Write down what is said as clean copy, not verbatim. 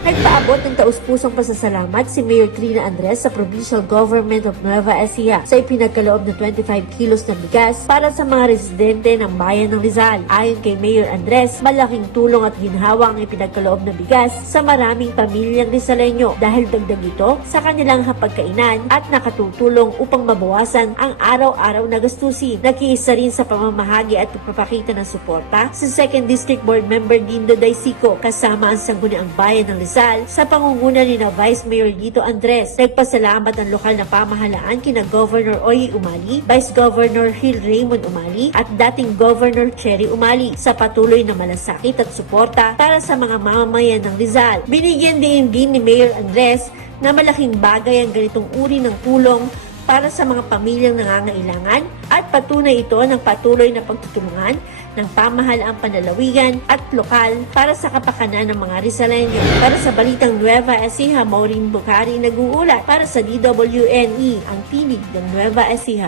Nagpaabot ng taus-pusong pasasalamat si Mayor Trina Andres sa Provincial Government of Nueva Ecija sa ipinagkaloob na 25 kilos ng bigas para sa mga residente ng bayan ng Rizal. Ayon kay Mayor Andres, malaking tulong at ginhawa ang ipinagkaloob na bigas sa maraming pamilyang Rizaleño dahil dagdag ito sa kanilang hapagkainan at nakatutulong upang mabawasan ang araw-araw na gastusin. Nakiisa rin sa pamamahagi at pagpapakita ng suporta si 2nd District Board Member Dindo Daisico kasama ang sangguniang bayan ng Rizal sa pangunguna ni na Vice Mayor Lito Andres. Nagpasalamat ang lokal na pamahalaan kina Governor Oye Umali, Vice Governor Gil Raymond Umali at dating Governor Cherry Umali sa patuloy na malasakit at suporta para sa mga mamamayan ng Rizal. Binigyan din ni Mayor Andres na malaking bagay ang ganitong uri ng tulong para sa mga pamilyang nangangailangan at patunay ito ng patuloy na pagtutulungan ng pamahalaang panlalawigan at lokal para sa kapakanan ng mga Rizaleño. Para sa Balitang Nueva Ecija, Maureen Bukhari nag-uulat para sa DWNE, ang tinig ng Nueva Ecija.